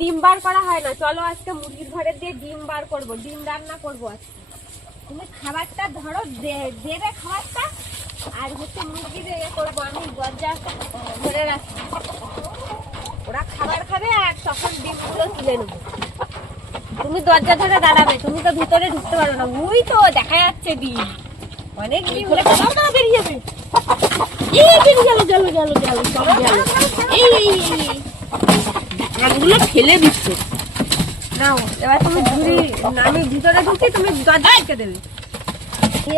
ডিম বার করা হয় না। চলো আজকে মুরগির ঘরে দিয়ে ডিম বার করবো, ডিম রান্না করবো আজকে। তুমি খাবারটা ধরো, দেবে খাবারটা, আর হচ্ছে মুরগির করবো আমি দরজা ধরে রাখি, ওরা খাবার খাবে আর তখন ডিমগুলো তুলে নেবো। তুমি দরজা ধরে দাঁড়াবে, তুমি তো ভিতরে ঢুকতে পারো না। ওই তো দেখা যাচ্ছে ডিম, অনেক ডিম বেরিয়ে যাবে। আমগুলো ফেলে দিচ্ছে। নাও এবার তুমি ঝুড়ি, আমি ভিতরে ঢুকি, তুমি দরজা ঢুকে দেবে।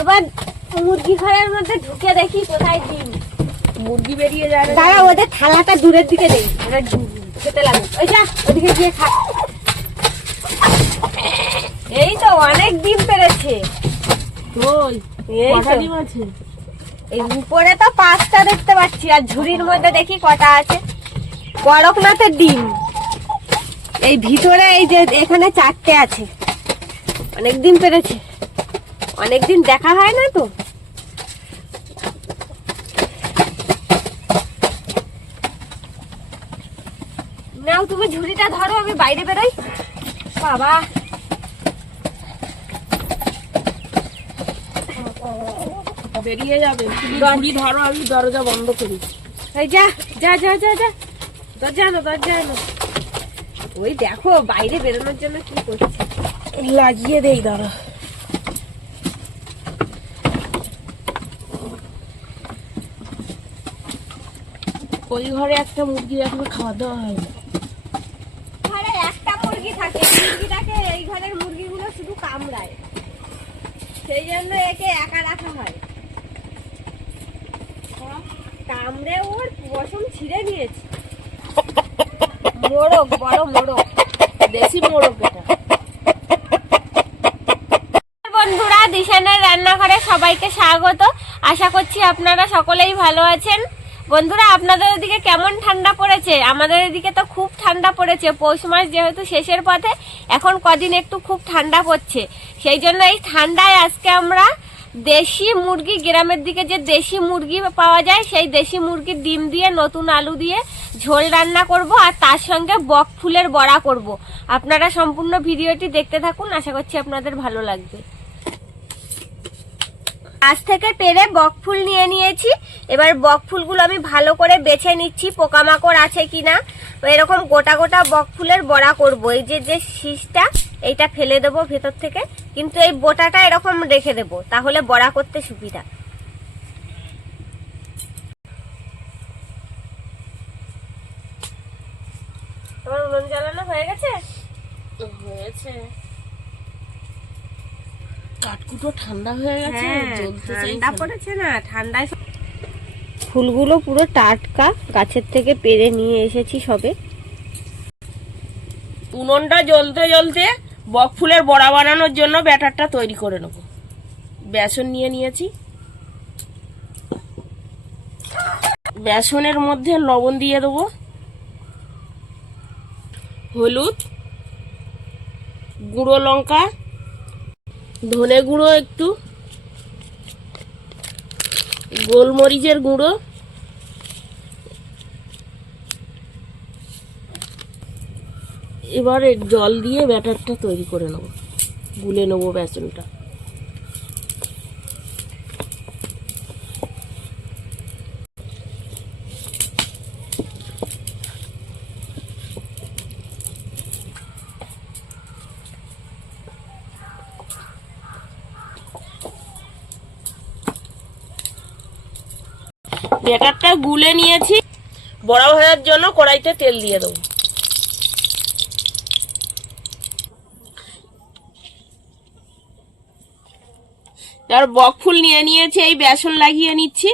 এবার মুরগি ঘরের মধ্যে ঢুকে দেখি কোথায় ডিম। মুরগি বেরিয়ে যায়। দাঁড়া, ওদের থালাটা দূরের দিকে দেই, ওরা খেতে লাগে। ওই যা ওদিকে গিয়ে খা। এই তো অনেক ডিম পেরেছে। এই উপরে তো 5টা দেখতে পাচ্ছি, আর ঝুড়ির মধ্যে দেখি কটা আছে। করকনাথের ডিম এই ভিতরে, এই যে এখানে 4টে আছে। অনেক ডিম পেরেছে, অনেকদিন দেখা হয় না তো। নাও তুমি ঝুড়িটা ধরো, আমি বাইরে বেরোই। বাবা বেরিয়ে যাবে, ঝুড়ি ধরো, আমি দরজা বন্ধ করি। এই যা যা যা যা যা, দরজা আনো, দরজা আনো। ওই দেখো বাইরে বেরোনোর জন্য কি করছে, লাগিয়ে দেই, দাঁড়া। ওই ঘরে একটা মুরগি এখনো খাওয়া দাওয়া হয় না। ঘরে একটা মুরগি থাকে, মুরগিটাকে এই ঘরের মুরগিগুলো শুধু কামড়ায়, সেই জন্য একে একা রাখা হয়। কামড়ে ওর পশম ছিঁড়ে নিয়েছে। মোরগ, বড় মোরগ, দেশি মোরগ এটা। বন্ধুরা, দিশানের রান্নাঘরে সবাইকে স্বাগত। আশা করছি আপনারা সকলেই ভালো আছেন। বন্ধুরা, আপনাদের ওদিকে কেমন ঠান্ডা পড়েছে? আমাদের এদিকে তো খুব ঠান্ডা পড়েছে। পৌষ মাস যেহেতু শেষের পথে, এখন কদিন একটু খুব ঠান্ডা পড়ছে। সেই জন্য এই ঠান্ডায় আজকে আমরা দেশি মুরগি, গ্রামের দিকে যে দেশি মুরগি পাওয়া যায়, সেই দেশি মুরগির ডিম দিয়ে নতুন আলু দিয়ে ঝোল রান্না করব, আর তার সঙ্গে বক ফুলের বড়া করব। আপনারা সম্পূর্ণ ভিডিওটি দেখতে থাকুন, আশা করছি আপনাদের ভালো লাগবে। গাছ থেকে পেরে বক ফুল নিয়ে নিয়েছি। এবার বক ফুলগুলো আমি ভালো করে বেছে নিচ্ছি, পোকামাকড় আছে কিনা। এরকম গোটা গোটা বক ফুলের বড়া করব। এই যে শীষটা, এইটা ফেলে দেবো ভেতর থেকে, কিন্তু এই বোটাটা এরকম রেখে দেবো, তাহলে বড়া করতে সুবিধা। তোমার উনুন জ্বালানো হয়ে গেছে? হয়েছে। কাঠকুটো ঠান্ডা হয়ে গেছে, ঠান্ডা পড়েছে না, ঠান্ডায় ফুলগুলো পুরো টাটকা, গাছের থেকে পেড়ে নিয়ে এসেছি সবে। উনুনটা জ্বলতে জ্বলতে বক ফুলের বড়া বানানোর জন্য ব্যাটারটা তৈরি করে নেব। বেসন নিয়ে নিয়েছি, বেসনের মধ্যে লবণ দিয়ে দেবো, হলুদ, গুঁড়ো লঙ্কা, ধনে গুঁড়ো একটু, গোলমরিচের গুঁড়ো, এবারে জল দিয়ে ব্যাটারটা তৈরি করে নেব, গুলে নেবো বেসনটা। ব্যাটারটা গুলে নিয়েছি, বড়া ভাজার জন্য কড়াইতে তেল দিয়ে দেবো। আর বক ফুল নিয়ে নিয়েছি, এই বেসন লাগিয়ে নিচ্ছি।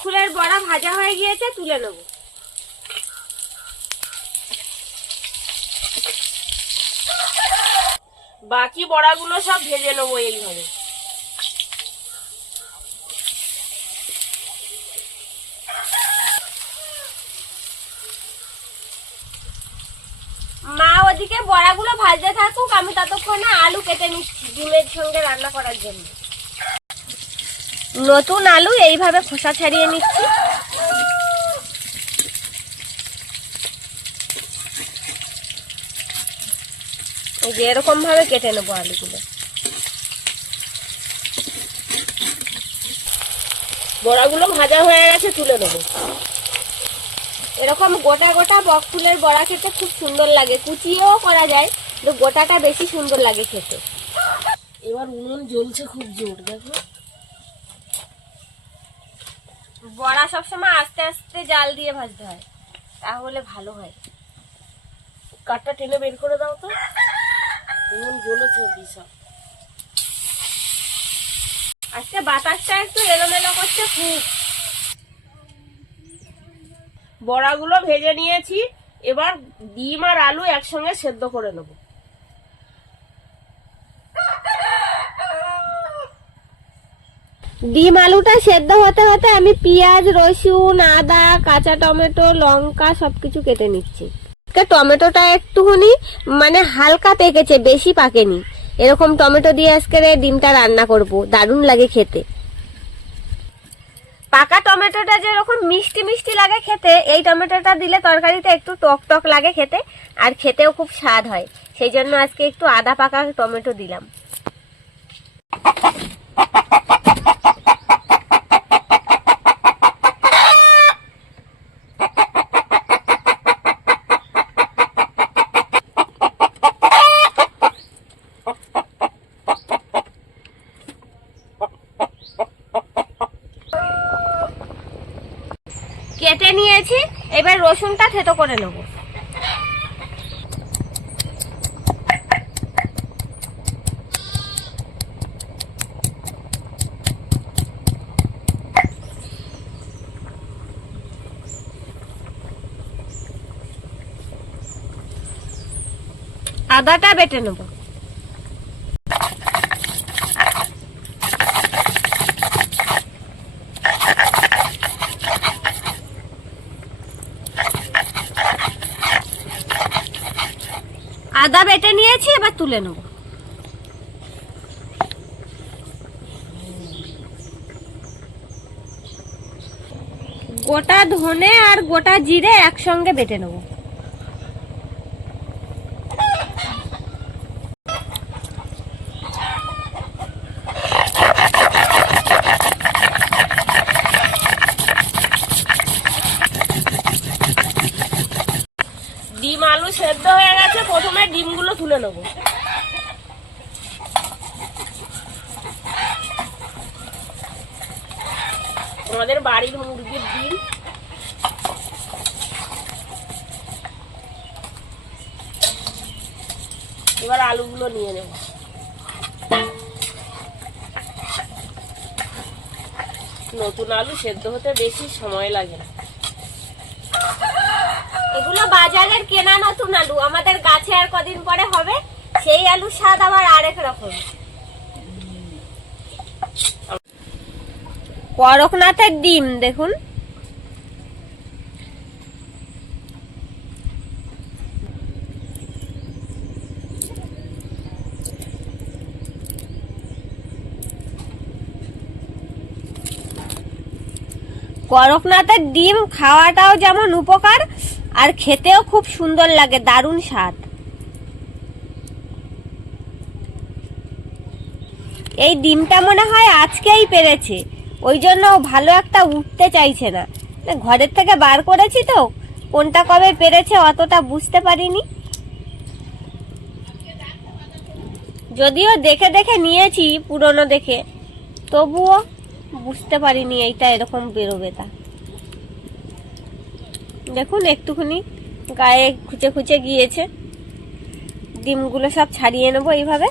ফুলের বড়া ভাজা হয়ে গিয়েছে, তুলে নেব। বাকি বড়াগুলো সব ভেজে নেবো এইভাবে। মা ওদিকে বড়াগুলো ভাজতে থাকুক, আমি ততক্ষণে আলু কেটে নিচ্ছি ডিমের সঙ্গে রান্না করার জন্য। নতুন আলু এইভাবে খোসা ছাড়িয়ে নিচ্ছি। এই যে এরকম ভাবে কেটে নেবো আলুগুলো। বড়াগুলো ভাজা হয়ে গেছে, তুলে নেবো। এরকম গোটা গোটা বক ফুলের বড়া খেতে খুব সুন্দর লাগে, কুচিয়েও করা যায়, কিন্তু গোটাটা বেশি সুন্দর লাগে খেতে। এবার উনুন জ্বলছে খুব জোর, দেখো। বড়া সবসময় আস্তে আস্তে জাল দিয়ে ভাজতে হয়, তাহলে ভালো হয়। কাঠটা টেনে বের করে দাও তো, উনুন জ্বলেছে বিশাল। আজকে বাতাসটা একটু এলোমেলো করছে খুব। বড়াগুলো ভেজে নিয়েছি, এবার ডিম আর আলু একসঙ্গে সেদ্ধ করে নেব। ডিম আলুটা সেদ্ধ হতে হতে আমি পেঁয়াজ, রসুন, আদা, কাঁচা টমেটো, লঙ্কা সবকিছু কেটে নিচ্ছি। টমেটোটা একটুখানি মানে হালকা পেকেছে, বেশি পাকেনি। এরকম টমেটো দিয়ে আজকে ডিমটা রান্না করব, দারুণ লাগে খেতে। পাকা টমেটোটা যেরকম মিষ্টি মিষ্টি লাগে খেতে, এই টমেটোটা দিলে তরকারিতে একটু টক টক লাগে খেতে, আর খেতেও খুব স্বাদ হয়। সেই জন্য আজকে একটু আদা পাকা টমেটো দিলাম। কেটে নিয়েছি, এবার রসুনটা থেতো করে নেব। আদাটা বেটে নেব। আদা বেটে নিয়েছি, এবার তুলে নেব। গোটা ধনে আর গোটা জিরে একসঙ্গে বেটে নেব। ডিম আলু সেদ্ধ হয়ে গেছে, প্রথমে ডিমগুলো তুলে নেবো। আমাদের বাড়ির মুরগির ডিম। এবার আলুগুলো নিয়ে নেব। নতুন আলু সেদ্ধ হতে বেশি সময় লাগে না। এগুলো বাজারের কেনা নতুন আলু, আমাদের গাছে আর কদিন পরে হবে, সেই আলুর স্বাদ আবার আরেক রকম। করকনাথের ডিম দেখুন। করকনাথের ডিম খাওয়াটাও যেমন উপকার, আর খেতেও খুব সুন্দর লাগে, দারুণ স্বাদ। এই ডিমটা মনে হয় আজকেই পেরেছে, ওই জন্য ভালো একটা উঠতে চাইছে না। ঘরের থেকে বার করেছি তো, কোনটা কবে পেরেছে অতটা বুঝতে পারিনি। যদিও দেখে দেখে নিয়েছি, পুরনো দেখে, তবুও বুঝতে পারিনি এইটা এরকম বেরোবে। তা দেখুন একটুখানি গায়ে খুঁচে খুঁচে গিয়েছে। ডিমগুলো সব ছাড়িয়ে নেবো এইভাবে।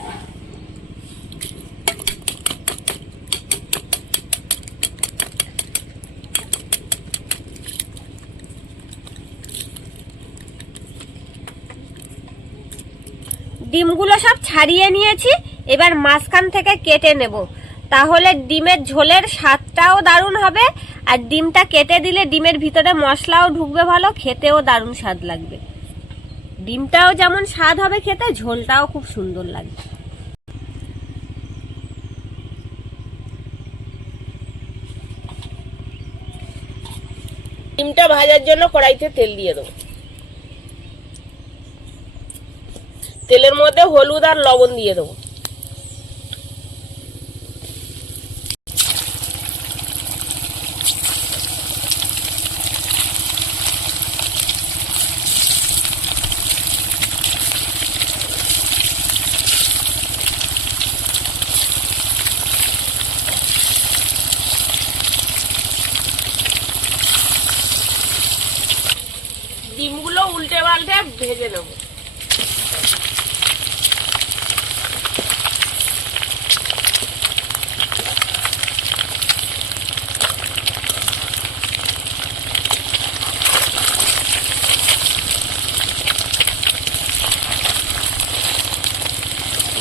ডিমগুলো সব ছাড়িয়ে নিয়েছি, এবার মাঝখান থেকে কেটে নেব, তাহলে ডিমের ঝোলের স্বাদটাও দারুণ হবে, আর ডিমটা কেটে দিলে ডিমের ভিতরে মশলাও ঢুকবে ভালো, খেতেও দারুণ স্বাদ লাগবে। ডিমটাও যেমন স্বাদ হবে খেতে, ঝোলটাও খুব সুন্দর লাগবে। ডিমটা ভাজার জন্য কড়াইতে তেল দিয়ে দেবো। তেলের মধ্যে হলুদ আর লবণ দিয়ে দেবো। ডিমগুলো উল্টে পাল্টে ভেজে নেব।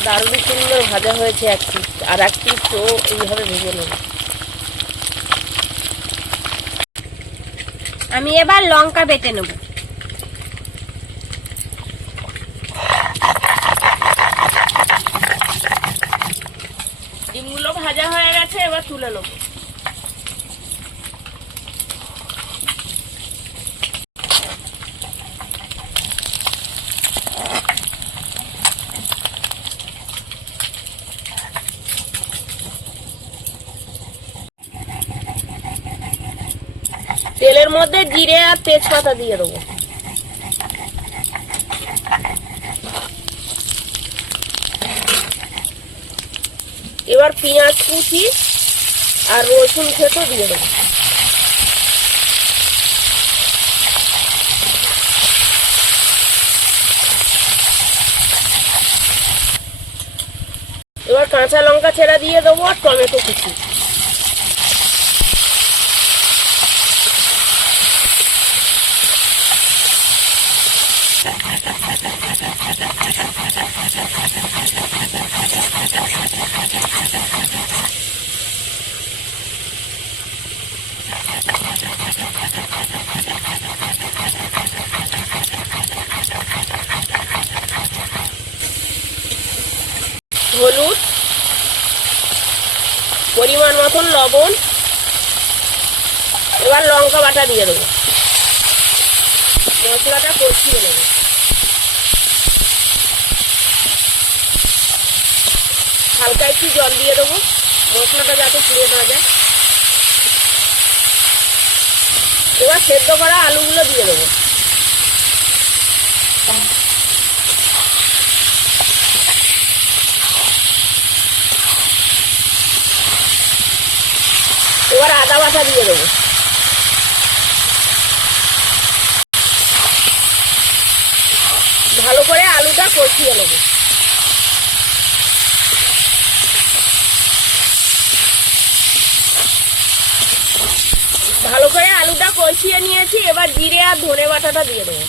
দারুণ সুন্দর ভাজা হয়েছে এক পিস, আর এক পিস তো এইভাবে ভেজে নেব। আমি এবার লঙ্কা বেটে নেব। ডিমগুলো ভাজা হয়ে গেছে, এবার তুলে নেব। তেলের মধ্যে জিরে আর তেজপাতা দিয়ে দেবো। এবার পেঁয়াজ কুচি আর রসুন থেতো দিয়ে দেবো। এবার কাঁচা লঙ্কা ছেড়া দিয়ে দেবো আর টমেটো কুচি। হলুদ, পরিমাণ মতন লবণ, এবার লঙ্কা বাটা দিয়ে দেবো। মশলাটা কষিয়ে নেব। হালকা একটু জল দিয়ে দেবো, মশলাটা যাতে পুড়ে না যায়। এবার সেদ্ধ করা আলুগুলো দিয়ে দেবো। এবার আদা বাটা দিয়ে দেবো। ভালো করে আলুটা কষিয়ে নেব। ভালো করে আলুটা কষিয়ে নিয়েছি, এবার জিরে আর ধনে বাটাটা দিয়ে দেবো।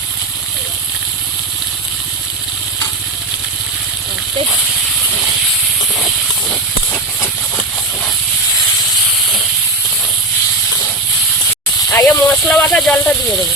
আগে মশলা বাটা জলটা দিয়ে দেবো।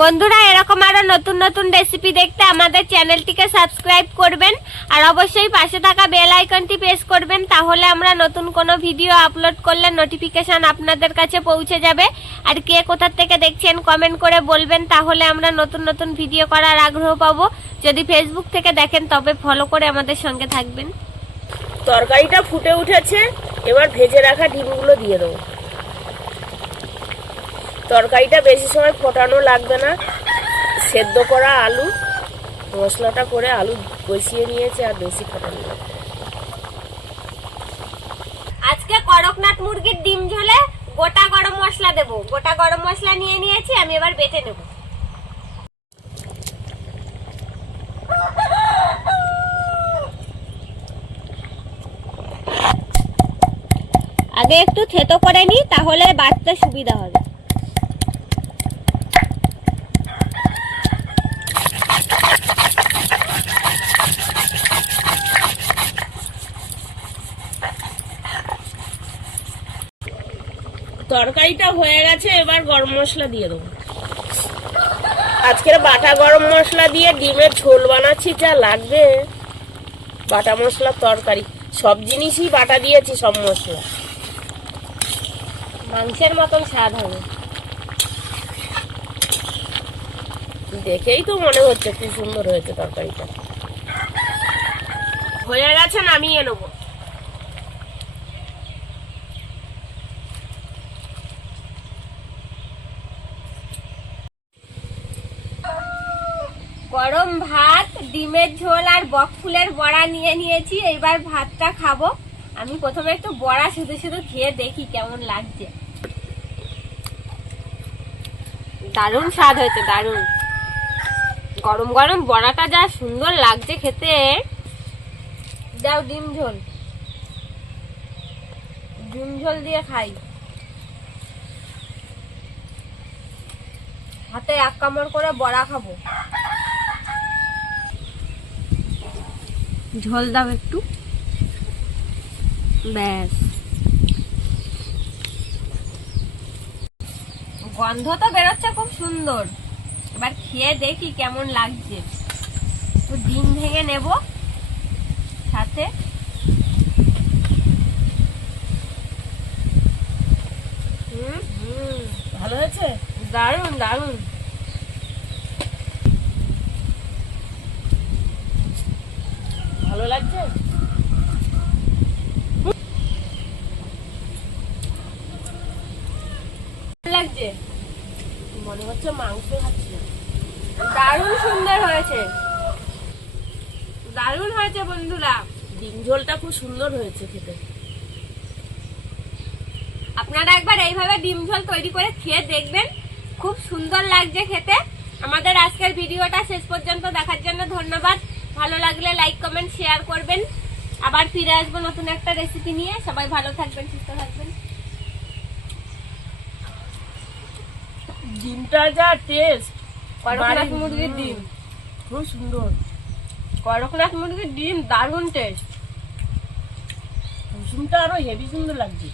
বন্ধুরা, এরকম আরো নতুন নতুন রেসিপি দেখতে আমাদের চ্যানেলটিকে সাবস্ক্রাইব করবেন, আর অবশ্যই পাশে থাকা বেল আইকনটি প্রেস করবেন, তাহলে আমরা নতুন কোনো ভিডিও আপলোড করলে নোটিফিকেশন আপনাদের কাছে পৌঁছে যাবে। আর কে কোথা থেকে দেখছেন কমেন্ট করে বলবেন, তাহলে আমরা নতুন নতুন ভিডিও করার আগ্রহ পাবো। যদি ফেসবুক থেকে দেখেন তবে ফলো করে আমাদের সঙ্গে থাকবেন। তরকারিটা ফুটে উঠেছে, এবার ভেজে রাখা ডিমগুলো দিয়ে দেবো। তরকারিটা বেশি সময় ফোটানো লাগবে না, সেদ্ধ করা আলু মশলাটা করে আলু কষিয়ে নিয়েছে, আর বেশি ফোটানো লাগবে। আজকে করকনাথ মুরগির ডিম ঝোলে গোটা গরম মশলা দেবো। গোটা গরম মশলা নিয়ে নিয়েছি, আমি এবার বেটে নেব। আগে একটু থেতো করে নিই, তাহলে বাটতে সুবিধা হবে। তরকারিটা হয়ে গেছে, এবার গরম মশলা দিয়ে দেবো। আজকের বাটা গরম মশলা দিয়ে ডিমের ঝোল বানাচ্ছি, যা লাগবে। বাটা মশলার তরকারি, সব জিনিসই বাটা দিয়েছি, সব মশলা। মাংসের মতন স্বাদ হবে। দেখেই তো মনে হচ্ছে খুব সুন্দর হয়েছে তরকারিটা। হয়ে গেছে, নামিয়ে নেবো। গরম ভাত, ডিমের ঝোল আর বকফুলের বড়া নিয়ে নিয়েছি। এইবার ভাতটা খাবো। আমি প্রথমে একটু বড়া শুধু শুধু খেয়ে দেখি কেমন লাগছে। দারুণ স্বাদ হয়েছে, দারুণ। গরম গরম বড়াটা যা সুন্দর লাগছে খেতে। দাও ডিম ঝোল, ডিম ঝোল দিয়ে খাই। হাতে এক কামড় করে বড়া খাবো। ঝোল দাও একটু, ব্যাস। গন্ধ তো বেরোচ্ছে খুব সুন্দর। এবার খেয়ে দেখি কেমন লাগছে। তো ডিম ভেঙে নেব সাথে। ভালো হয়েছে, দারুণ দারুণ। ভালো লাগছে। লাগছে, মনে হচ্ছে মাংস খাচ্ছি না। দারুণ সুন্দর হয়েছে, দারুণ হয়েছে বন্ধুরা। ডিম ঝোলটা খুব সুন্দর হয়েছে খেতে। আপনারা একবার এইভাবে ডিম ঝোল তৈরি করে খেয়ে দেখবেন, খুব সুন্দর লাগছে খেতে। আমাদের আজকের ভিডিওটা শেষ পর্যন্ত দেখার জন্য ধন্যবাদ। ভালো লাগলে লাইক কমেন্ট শেয়ার করবেন। আবার ফিরে আসবো নতুন একটা রেসিপি নিয়ে। সবাই ভালো থাকবেন, সুস্থ থাকবেন। ডিমটা যা টেস্ট, করকনাথ মুরগির ডিম, খুব সুন্দর। করকনাথ মুরগির ডিম দারুণ টেস্ট। কুসুমটা আরো হেভি সুন্দর লাগছে।